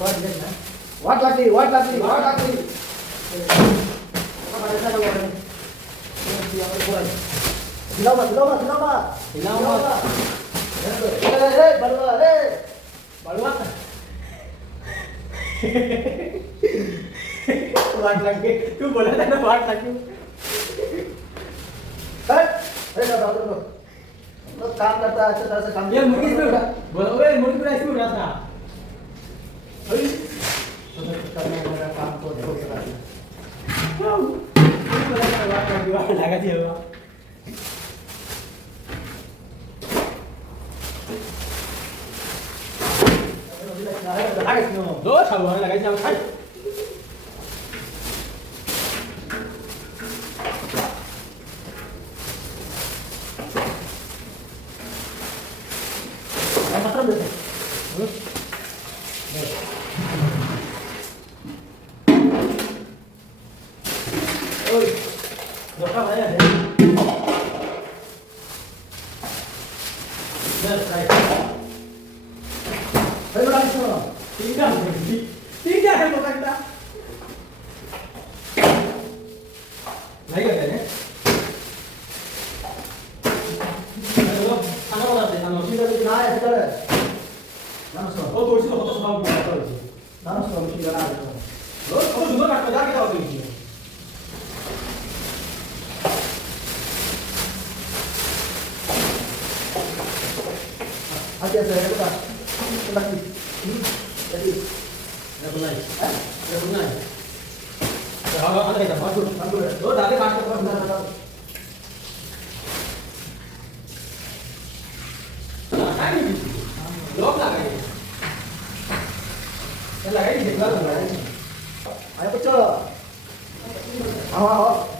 वाट लागली वाट लागली वाट लागली हिलावा हिलावा हिलावा हिलावा रे बलवा रे बलवा वाट लागली तू बोला था ना वाट लागली अरे दादा तो काम करता अच्छा तरह से काम ये मुर्गी पे उड़ा बोलो रे मुर्गी पे ऐसे उड़ा था अरे तो करने वाला काम तो देखो क्या लगा दिया हुआ दो छावा लगा दिया खाई मतलब देखो ओए दोस्ता भाई है बस राइट भाई बड़ा सुनो ठीक है पकड़ता नहीं करते हैं खाना बनाते हैं हम सीधा तो ना है सीधा है नमस्कार वो दोस्त को तो सुबह बोलता है नमस्कार मुझे बना दो वो सुबह काट के जाके जाओ तुम आगे से है बता लगी jadi Rebunan. Rebunan. Kalau ada kita masuk, masuk. Lo dari masuk ke mana? Nah, ini. Lo lagi. Yang lagi di belakang lagi. ayo pecah awal